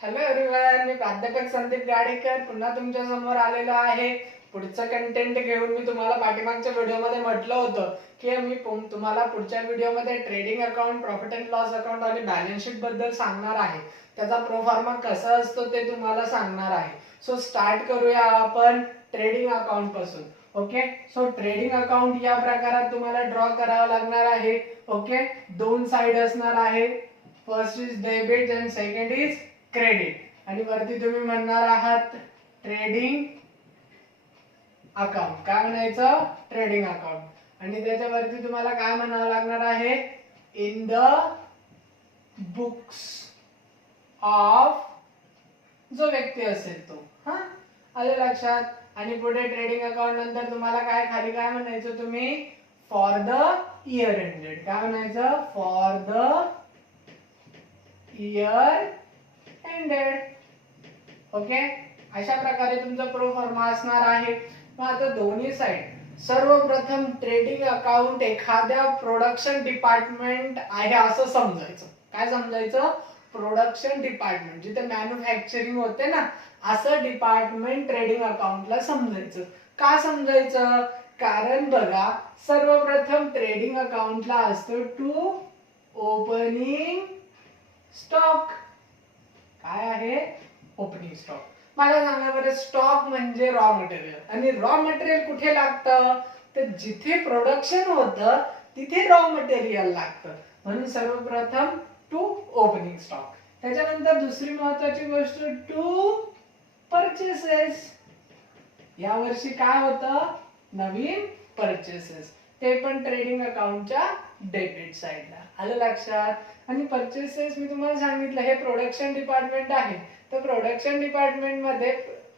Hello everyone, मी प्राध्यापक संदीप गाडेकर पुन्हा तुमच्या समोर आलेलो आहे. पुढचं कंटेंट घेऊन मी तुम्हाला पाठीमागच्या व्हिडिओमध्ये म्हटलं होतं की मी तुम्हाला पुढच्या व्हिडिओमध्ये trading account, profit and loss account आणि बॅलन्स शीट बद्दल सांगणार आहे. त्याचा प्रोफॉर्मा कसा असतो ते तुम्हाला सांगणार आहे. सो स्टार्ट करूया आपण ट्रेडिंग अकाउंट पासून. ओके, सो ट्रेडिंग अकाउंट या प्रकारात तुम्हाला ड्रॉ करावं लागणार आहे. ओके, दोन साइड असणार आहे. First is debit and second is credit. आणि वरती तुम्ही म्हणणार आहात ट्रेडिंग अकाउंट. काय म्हणायचं? Trading account. आणि त्याच्यावरती तुम्हाला काय म्हणावं लागणार आहे? इन द बुक्स ऑफ जो व्यक्ती असेल तो. हा, आलं लक्षात? आणि पुढे ट्रेडिंग अकाउंट नंतर तुम्हाला काय खाली काय म्हणायचं तुम्ही? For the year ended. काय म्हणायचं? For the year ended. Okay, अशा प्रकारे तुमचा प्रोफॉर्मा असणार आहे. मग आता दोन्ही साइड, सर्वप्रथम ट्रेडिंग अकाउंट एखाद्या प्रोडक्शन डिपार्टमेंट आहे असं समजायचं. काय समजायचं? प्रोडक्शन डिपार्टमेंट, जिथे मॅन्युफॅक्चरिंग होते ना, असं डिपार्टमेंट ट्रेडिंग अकाउंटला समजायचं. का समजायचं? कारण बघा, सर्वप्रथम ट्रेडिंग अकाउंटला असतो टू ओपनिंग स्टॉक. काय आहे? Opening stock. मला सांगा बरं, स्टॉक म्हणजे रॉ मटेरियल, आणि रॉ मटेरियल कुठे लागतं? तर जिथे प्रोडक्शन होतं तिथे रॉ मटेरियल लागतं. म्हणून सर्वप्रथम टू ओपनिंग स्टॉक. त्याच्यानंतर दुसरी महत्वाची गोष्ट टू परचेसेस. या वर्षी काय होतं? नवीन परचेसेस. ते पण ट्रेडिंग अकाउंटच्या डेबिट साइडला. आलं लक्षात? आणि परचेसेस मी तुम्हाला सांगितलं हे प्रोडक्शन डिपार्टमेंट आहे, तर प्रोडक्शन डिपार्टमेंट मध्ये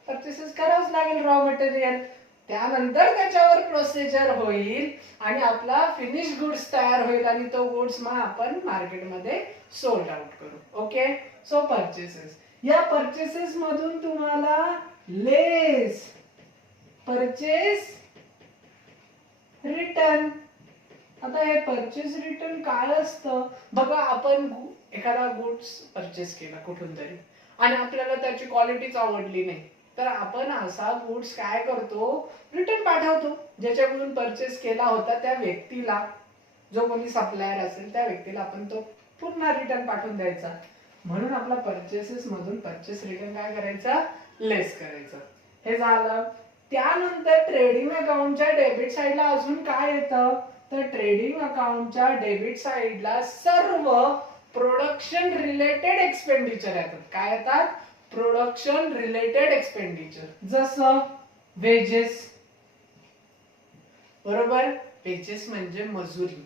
परचेसेस करावंच लागेल रॉ मटेरियल. त्यानंतर त्याच्यावर प्रोसिजर होईल आणि आपला फिनिश गुड्स तयार होईल आणि तो गुड्स मग आपण मार्केटमध्ये सोल्ड आउट करू. Okay, so purchases. या परचेसेस मधून तुम्हाला लेस परचेस रिटर्न. आता हे परचेस रिटर्न काय असतं? बघा, आपण एखादा गुड्स परचेस केला कुठून तरी आणि आपल्याला त्याची क्वालिटीच आवडली नाही, तर आपण असा गुड्स काय करतो? रिटर्न पाठवतो. ज्याच्याकडून परचेस केला होता त्या व्यक्तीला, जो कोणी सप्लायर असेल त्या व्यक्तीला आपण तो पुन्हा रिटर्न पाठवून द्यायचा. म्हणून आपला परचेसेस मधून परचेस रिटर्न काय करायचा? लेस करायचं. हे झालं. त्यानंतर ट्रेडिंग अकाउंटच्या डेबिट साइडला अजून काय येतं? तर ट्रेडिंग अकाउंटच्या डेबिट साइडला सर्व प्रोडक्शन रिलेटेड एक्सपेंडिचर येतात. काय येतात? Production related expenditure. जसं वेजेस. बरोबर, वेजेस म्हणजे मजुरी.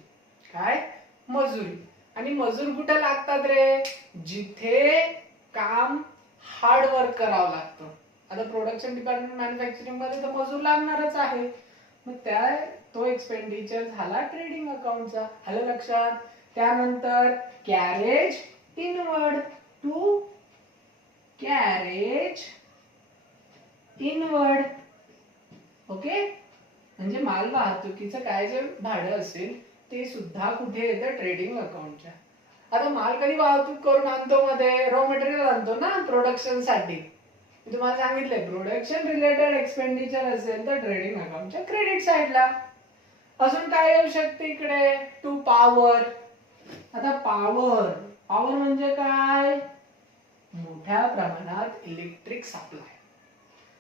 काय? मजुरी. आणि मजूर कुठे लागतात रे? जिथे काम हार्ड वर्क करावं लागतं. आता प्रोडक्शन डिपार्टमेंट मॅन्युफॅक्चरिंग मध्ये तर मजूर लागणारच आहे. मग तो एक्सपेंडिचर झाला ट्रेडिंग अकाउंटचा. आलं लक्षात? त्यानंतर carriage inward. To carriage inward. Okay, म्हणजे माल वाहतुकीचं काय जे भाडं असेल ते सुद्धा कुठे येतं? ट्रेडिंग अकाउंटच्या. आता माल कधी वाहतूक करून आणतो? मध्ये रॉ मटेरियल आणतो ना प्रोडक्शन साठी. मी तुम्हाला सांगितलंय प्रोडक्शन रिलेटेड एक्सपेंडिचर असेल तर ट्रेडिंग अकाउंटच्या क्रेडिट साइडला. अजून काय येऊ शकते इकडे? To power. आता पॉवर पॉवर म्हणजे काय? मोठ्या प्रमाणात इलेक्ट्रिक सप्लाय.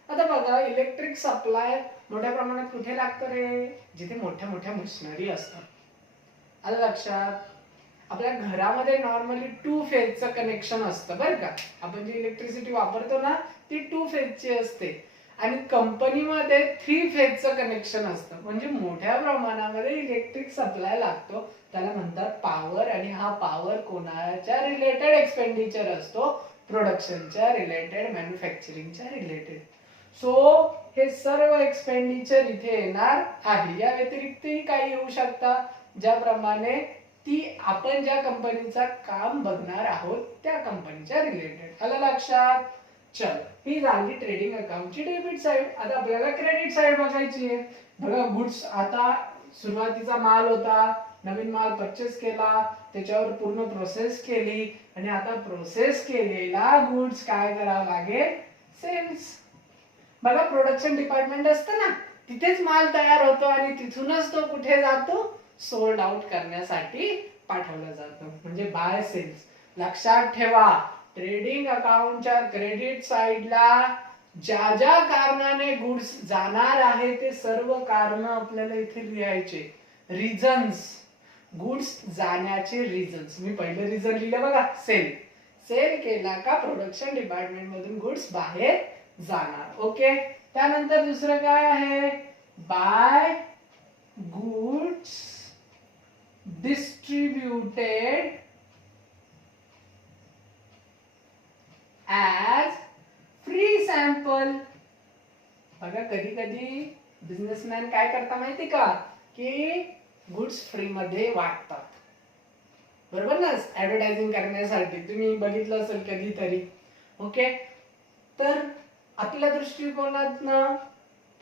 आता बघा, इलेक्ट्रिक सप्लाय मोठ्या प्रमाणात कुठे लागतं रे? जिथे मोठ्या मोठ्या मशिनरी असतात. आलं लक्षात? आपल्या घरामध्ये नॉर्मली टू फेजचं कनेक्शन असतं बरं का. आपण जी इलेक्ट्रिसिटी वापरतो ना ती टू फेजची असते, आणि कंपनीमध्ये थ्री फेजचं कनेक्शन असतं. म्हणजे मोठ्या प्रमाणामध्ये इलेक्ट्रिक सप्लाय लागतो, त्याला म्हणतात पॉवर. आणि हा पॉवर कोणाच्या रिलेटेड एक्सपेंडिचर असतो? प्रोडक्शनच्या रिलेटेड, मॅन्युफॅक्चरिंगच्या रिलेटेड. सो हे सर्व एक्सपेंडिचर इथे येणार आहे. या व्यतिरिक्तही काही येऊ शकतात, ज्याप्रमाणे ती आपण ज्या कंपनीचा काम बघणार आहोत त्या कंपनीच्या रिलेटेड. आलं लक्षात? चल, ही झाली ट्रेडिंग अकाउंटची डेबिट साइड. आता आपल्याला क्रेडिट साइड बघायची आहे. बघा, गुड्स, आता सुरुवातीचा माल होता, नवीन माल परचेस केला, त्याच्यावर पूर्ण प्रोसेस केली आणि आता प्रोसेस केलेला गुड्स काय करावं लागेल, सेल्स. बघा प्रोडक्शन डिपार्टमेंट असतं ना, तिथेच माल तयार होतो आणि तिथूनच तो कुठे जातो, सोल्ड आउट करण्यासाठी पाठवला जातो, म्हणजे बाय सेल्स. लक्षात ठेवा, ट्रेडिंग अकाउंटच्या क्रेडिट साइडला ज्या ज्या कारणाने गुड्स जाणार आहे ते सर्व कारण आपल्याला इथे लिहायचे. रिझन्स, गुड्स जाण्याचे रिझन्स. मी पहिले रिझन लिहिले बघा, सेल. सेल केला का प्रोडक्शन डिपार्टमेंट मधून गुड्स बाहेर जाणार. ओके. त्यानंतर दुसरं काय आहे, by goods distributed as free sample. बघा कधी कधी बिझनेसमॅन काय करता माहिती का, की गुड्स फ्री मध्ये वाटतात, बरोबर ना, ऍडव्हर्टायझिंग करण्यासाठी. तुम्ही बघितलं असेल कधीतरी. ओके. तर आपल्या दृष्टिकोनातनं,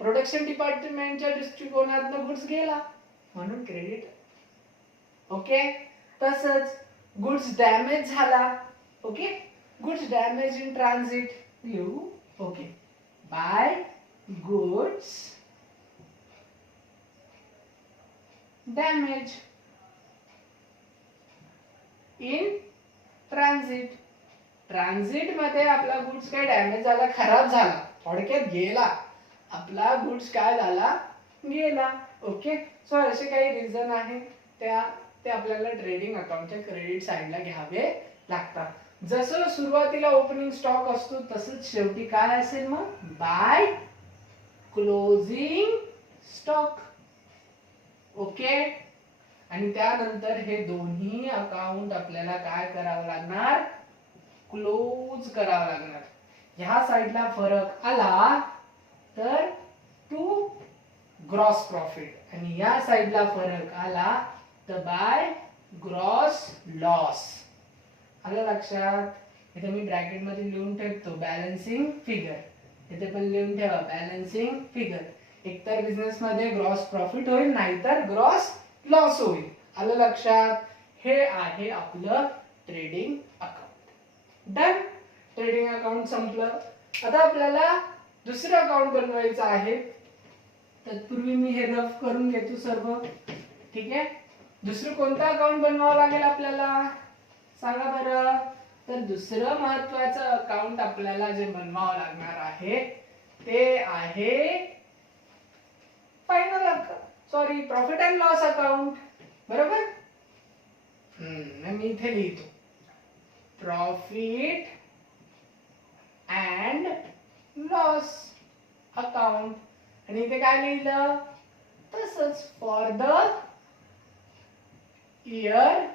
प्रोडक्शन डिपार्टमेंटच्या दृष्टिकोनातनं गुड्स गेला म्हणून क्रेडिट. ओके. तसंच गुड्स डॅमेज झाला. Okay. Goods damage in transit लिहू. Okay. By goods damage in transit. Transit मध्ये आपला गुड्स काय डॅमेज झाला, खराब झाला, थोडक्यात गेला. आपला गुड्स काय झाला, गेला. ओके. सो असे काही रिझन आहे ते आपल्याला ट्रेडिंग अकाउंटच्या क्रेडिट साइडला घ्यावे लागतात. जसं सुरुवातीला ओपनिंग स्टॉक असतो तसंच शेवटी काय असेल मग, बाय क्लोजिंग स्टॉक. ओके. आणि त्यानंतर हे दोन्ही अकाउंट आपल्याला काय करावं लागणार, क्लोज करावं लागणार. ह्या साइडला फरक आला तर टू ग्रॉस प्रॉफिट आणि या साइडला फरक आला तर बाय ग्रॉस लॉस. आलं लक्षात. इथे मी ब्रॅकेट मध्ये लिहून ठेवतो बॅलन्सिंग फिगर. इथे पण लिहून ठेवा बॅलन्सिंग फिगर. एकतर बिझनेस मध्ये ग्रॉस प्रॉफिट होईल, नाहीतर ग्रॉस लॉस होईल. आलं लक्षात. हे आहे आपलं trading account. Done. Trading account संपलं. आता आपल्याला दुसरं अकाउंट बनवायचं आहे. तत्पूर्वी मी हे रफ करून घेतो सर्व. ठीक आहे. दुसरं कोणतं अकाउंट बनवावं लागेल आपल्याला, सांगा बरं. तर दुसरं महत्वाचं अकाउंट आपल्याला जे बनवावं लागणार आहे ते आहे final account, profit and loss account. बरोबर. मी इथे लिहितो प्रॉफिट अँड लॉस अकाउंट आणि इथे काय लिहिलं, तसंच for the year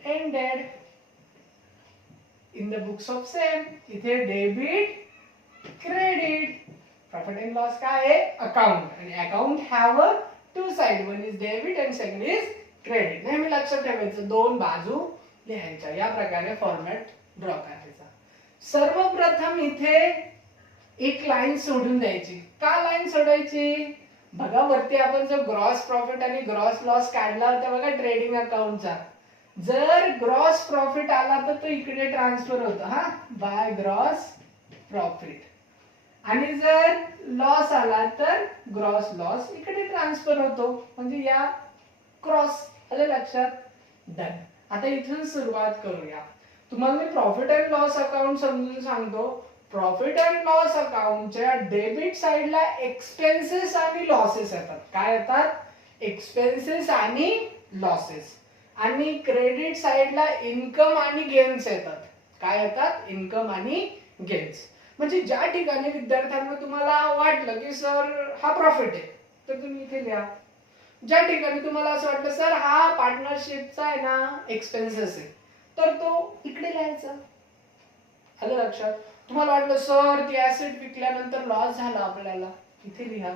ended in the books of same. इथे debit credit. Profit and loss काय आहे, अकाउंट. आणि account have a two side, one is debit and second is credit. नेहमी लक्षात ठेवायचं, दोन बाजू लिहायच्या. या प्रकारे फॉर्मॅट ड्रॉ करायचा. सर्वप्रथम इथे एक लाईन सोडून द्यायची. का लाईन सोडायची, बघा वरती आपण जो ग्रॉस प्रॉफिट आणि ग्रॉस लॉस काढला होता बघा ट्रेडिंग अकाउंटचा, जर ग्रॉस प्रॉफिट आला तर तो इकडे ट्रान्सफर होतो, हा, बाय ग्रॉस प्रॉफिट. आणि जर लॉस आला तर ग्रॉस लॉस इकडे ट्रान्सफर होतो, म्हणजे या क्रॉस. आलं लक्षात. डन. आता इथून सुरुवात करूया. तुम्हाला मी प्रॉफिट अँड लॉस अकाउंट समजून सांगतो. प्रॉफिट अँड लॉस अकाउंटच्या डेबिट साइडला एक्सपेन्सेस आणि लॉसेस येतात. काय येतात, एक्सपेन्सेस आणि लॉसेस. आणि क्रेडिट साइडला इन्कम आणि गेन्स येतात. काय येतात, इन्कम आणि गेन्स. म्हणजे ज्या ठिकाणी विद्यार्थ्यांना तुम्हाला वाटलं की सर हा प्रॉफिट आहे तर तुम्ही इथे लिहा. ज्या ठिकाणी तुम्हाला असं वाटलं सर हा पार्टनरशिपचा आहे ना एक्सपेन्सेस आहे तर तो इकडे लिहायचा. आलं लक्षात. तुम्हाला वाटलं सर ती ऍसेट विकल्यानंतर लॉस झाला आपल्याला, इथे लिहा.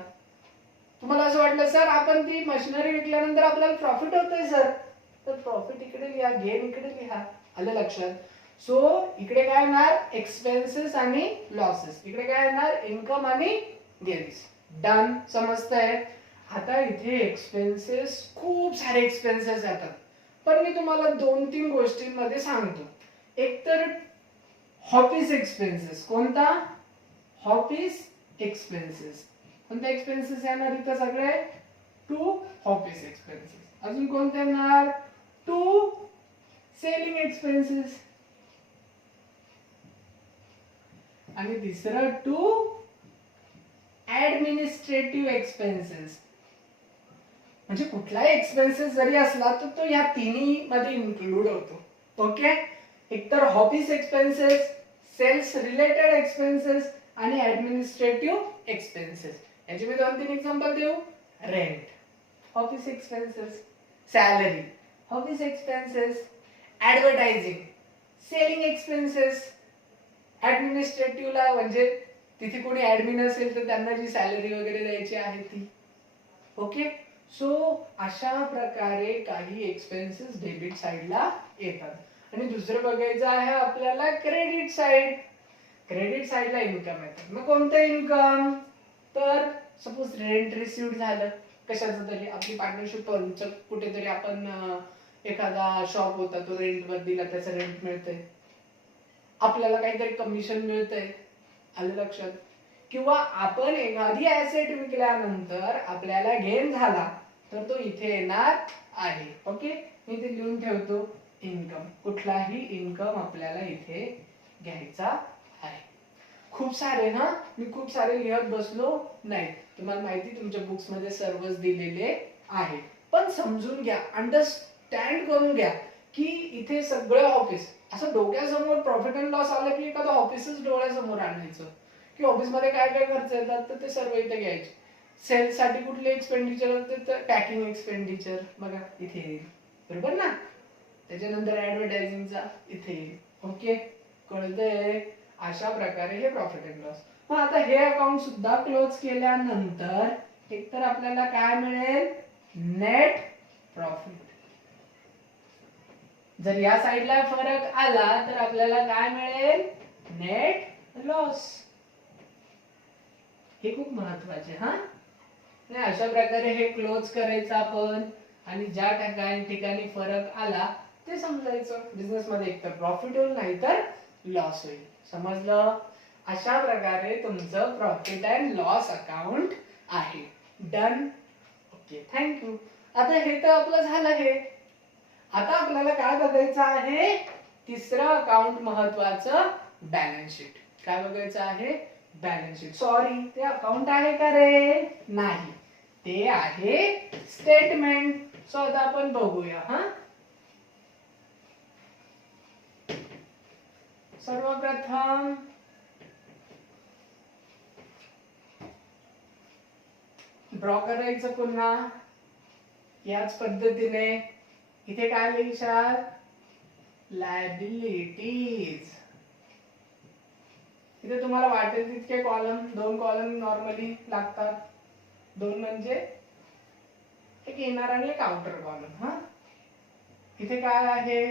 तुम्हाला असं वाटलं सर आपण ती मशिनरी विकल्यानंतर आपल्याला प्रॉफिट होतोय सर, तर प्रॉफिट इकडे लिहा, गेन इकडे लिहा. आलं लक्षात. सो इकडे काय येणार, एक्सपेन्सेस आणि लॉसेस. इकडे काय येणार, इन्कम आणि गेन्स. डन. समजतंय. आता इथे एक्सपेन्सेस, खूप सारे एक्सपेन्सेस येतात. पण मी तुम्हाला 2-3 गोष्टींमध्ये सांगतो. एक तर ऑफिस एक्सपेन्सेस. कोणता? Office expenses. कोणते एक्सपेन्सेस येणार इथं सगळे? To office expenses. अजून कोणते येणार? To selling expenses. आणि तिसरं टू ऍडमिनिस्ट्रेटिव्ह एक्सपेन्सेस. म्हणजे कुठलाही एक्सपेन्सेस जरी असला तर तो या तिन्ही मध्ये इन्क्लूड होतो. ओके. एकतर office expenses, sales related expenses आणि ऍडमिनिस्ट्रेटिव्ह एक्सपेन्सेस. याचे मी 2-3 एक्झाम्पल देऊ. Rent, office expenses. Salary, office expenses. Advertising, selling expenses. ऍडमिनिस्ट्रेटिव्हला म्हणजे तिथे कोणी ऍडमिन असेल तर त्यांना जी सॅलरी वगैरे द्यायची आहे ती. ओके. सो अशा प्रकारे काही एक्सपेन्सेस डेबिट साइडला येतात. आणि दुसरं बघायचं आहे आपल्याला क्रेडिट साइड. क्रेडिट साइडला इन्कम येतात. मग कोणतं इन्कम? तर सपोज रेंट रिसिव्ह झालं कशाचं तरी, आपली पार्टनरशिप कुठेतरी आपण एखादा शॉप होता तो रेंटवर दिला, त्याचं रेंट मिळतंय. आपल्याला काहीतरी कमिशन मिळतंय. आलं लक्षात? किंवा आपण एखादी ऍसेट विकल्यानंतर आपल्याला गेन झाला तर तो इथे येणार आहे. ओके. मी ते लिहून ठेवतो इन्कम. कुठलाही इन्कम आपल्याला इथे घ्यायचा आहे. खूप सारे ना, मी खूप सारे लिहत बसलो नाही. तुम्हाला माहिती तुमच्या बुक्स मध्ये सर्वच दिलेले आहे. पण समजून घ्या, अंडरस्टँड करून घ्या की इथे सगळं ऑफिस असं डोक्यासमोर प्रॉफिट अँड लॉस आलं की एखादं ऑफिसच डोळ्यासमोर आणायचं की ऑफिस मध्ये काय काय खर्च येतात तर ते सर्व इथे घ्यायचे. सेल्स साठी कुठले एक्सपेंडिचर होते तर पॅकिंग एक्सपेंडिचर बघा इथे येईल. बरोबर ना. त्याच्यानंतर ऍडव्हर्टायझिंगचा इथे येईल. ओके. कळतंय? अशा प्रकारे हे प्रॉफिट अँड लॉस. मग आता हे अकाउंट सुद्धा क्लोज केल्यानंतर एकतर आपल्याला काय मिळेल? Net profit. जर या साईडला फरक आला तर आपल्याला काय मिळेल? Net loss. हे खूप महत्वाचे हा. अशा प्रकारे हे क्लोज करायचं आपण आणि ज्या ठिकाणी फरक आला ते समजायचं. बिझनेस मध्ये एकतर प्रॉफिट होईल नाही तर लॉस होईल. समजलं? अशा प्रकारे तुमचं प्रॉफिट अँड लॉस अकाउंट आहे. डन. ओके. थँक्यू. आता हे तर आपलं झालं. हे आता आपल्याला काय बघायचं आहे? तिसरं अकाउंट महत्वाचं, बॅलन्स शीट. काय बघायचं आहे? Balance sheet. सॉरी, ते अकाउंट आहे का रे? नाही, ते आहे स्टेटमेंट. सो आता आपण बघूया. हा, सर्वप्रथम ड्रॉ करायचं पुन्हा याच पद्धतीने. इथे काय लिहिशाल? लायबिलिटीज. इथे तुम्हाला वाटेल तितके कॉलम, 2 कॉलम नॉर्मली लागतात. 2 म्हणजे एक इनर आणि एक आउटर कॉलम. हा, इथे काय आहे?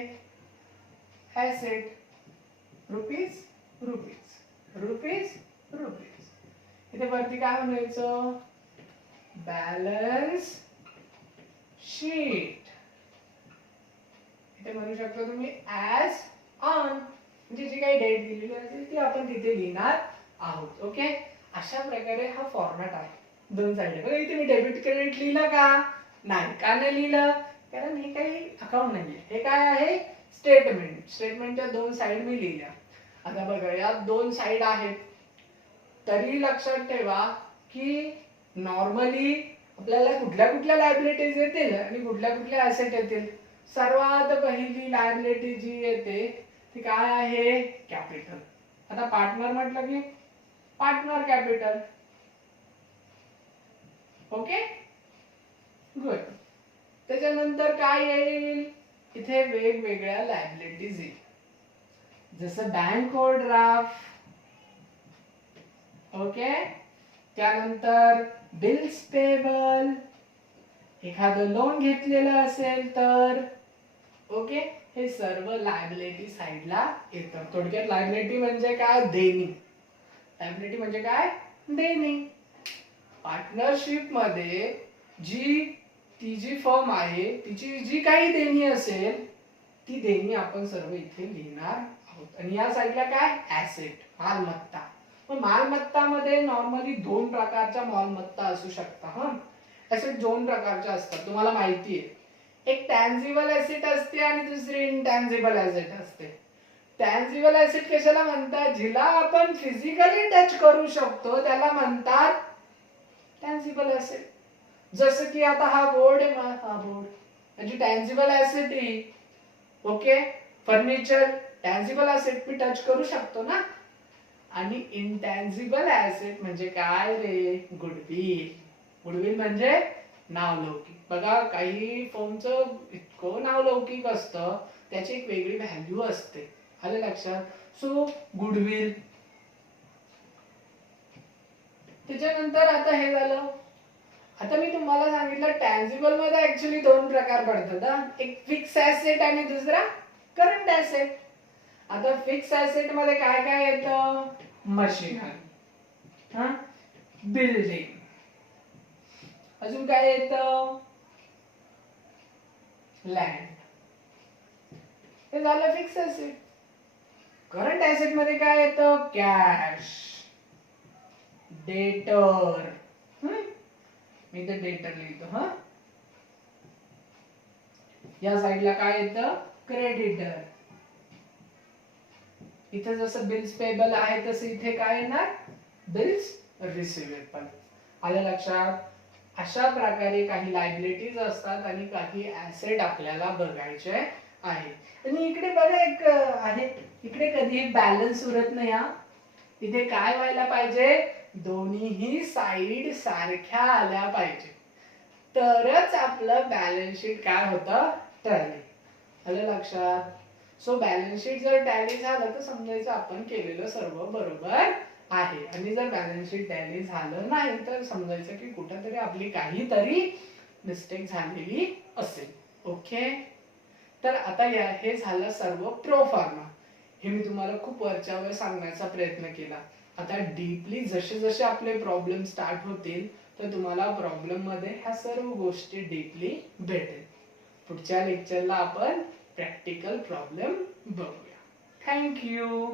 Asset, rupees rupees rupees rupees. इथे वरती काय म्हणायचं? Balance sheet. इथे म्हणू शकता तुम्ही ऍज ऑन, म्हणजे जी काही डेट दिलेली असेल ती आपण तिथे लिहिणार आहोत. ओके. अशा प्रकारे हा फॉर्मॅट आहे. 2 साइड. बघा इथे मी डेबिट क्रेडिट लिहिलं का? नाही. का नाही लिहिलं? कारण हे काही अकाउंट नाहीये. हे काय आहे? स्टेटमेंट. स्टेटमेंटच्या 2 साइड मी लिहिल्या. आता बघा या 2 साइड आहेत. तरी लक्षात ठेवा की नॉर्मली आपल्याला कुठल्या कुठल्या लायबिलिटीज येतील आणि कुठल्या कुठल्या ऍसेट येतील. सर्वात पहिली लायबिलिटी जी येते ती काय आहे? कॅपिटल. आता पार्टनर म्हटलं की पार्टनर कॅपिटल. ओके. गुड. त्याच्यानंतर काय येईल? इथे वेगवेगळ्या लायबिलिटीज येईल, जसं बँक ओव्हरड्राफ्ट. ओके. त्यानंतर बिल्स पेबल, एखादं लोन घेतलेलं असेल तर. ओके. हे सर्व लायबिलिटी साइडला येतं. थोडक्यात लायबिलिटी म्हणजे काय? देणी. लायबिलिटी म्हणजे काय? देणी. पार्टनरशिप मध्ये जी ती जी फर्म आहे तिची जी काही देणी असेल ती देणी आपण सर्व इथे लिहिणार आहोत. आणि या साईडला काय ऍसेट मालमत्ता. मग मालमत्तामध्ये नॉर्मली दोन प्रकारच्या मालमत्ता असू शकतात. ऍसेट दोन प्रकारच्या असतात तुम्हाला माहिती आहे. एक टँजिबल ऍसेट असते आणि दुसरी इनटँजिबल ऍसेट असते. टँजिबल ऍसेट कशाला म्हणतात, जिला आपण फिजिकली टच करू शकतो त्याला म्हणतात टँजिबल ऍसेट. जसं की आता हा बोर्ड आहे, हा बोर्ड म्हणजे टँजिबल ऍसेट आहे. Okay, furniture tangible asset me touch करू शकतो ना. आणि इनटँजिबल ऍसेट म्हणजे काय रे, गुडविल. गुडविल म्हणजे नावलौकिक. बघा काही फर्मचं इतकं नावलौकिक असतं त्याची एक वेगळी व्हॅल्यू असते. आलं लक्षात. So goodwill. त्याच्यानंतर आता हे झालं. आता मी तुम्हाला सांगितलं टँजिबल मध्ये ऍक्च्युली दोन प्रकार पडतात. एक फिक्स ऍसेट आणि दुसरा करंट ऍसेट. आता फिक्स ऍसेट मध्ये काय काय येतं, मशिनरी, बिल्डिंग, अजून काय येतं, लँड. हे झालं फिक्स ऍसेट. करंट ऍसेट मध्ये काय येतं, कॅश, डेटर. मी तर डेटर लिहितो. या साईडला काय येतं, क्रेडिटर. इथे जसं बिल्स पेबल आहे तसं इथे काय येणार, बिल्स रिसिवेबल. आलं लक्षात. अशा प्रकारे काही लायबिलिटीज असतात आणि काही ऍसेट आपल्याला बघायचे आहे. आणि इकडे बघा एक आहे, इकडे कधी बॅलन्स उरत नाही. इथे काय व्हायला पाहिजे, दोन्हीही साईड सारख्या आल्या पाहिजे तरच आपलं बॅलन्स शीट काय होतं, टॅली. आलं लक्षात. सो बॅलन्स शीट जर टॅली झालं तर समजायचं आपण केलेलं सर्व बरोबर आहे. आणि जर बॅलन्स शीट टॅली झालं नाही तर समजायचं की कुठेतरी आपली काहीतरी मिस्टेक झालेली असेल. ओके, तर आता हे झालं सर्व प्रो फॉर्मा. हे मी तुम्हाला खूप वरच्यावर सांगण्याचा प्रयत्न केला. आता डीपली जसे जसे आपले प्रॉब्लेम स्टार्ट होतील तर तुम्हाला प्रॉब्लेम मध्ये ह्या सर्व गोष्टी डीपली भेटेल. पुढच्या लेक्चरला आपण प्रॅक्टिकल प्रॉब्लेम बघूया. थँक्यू.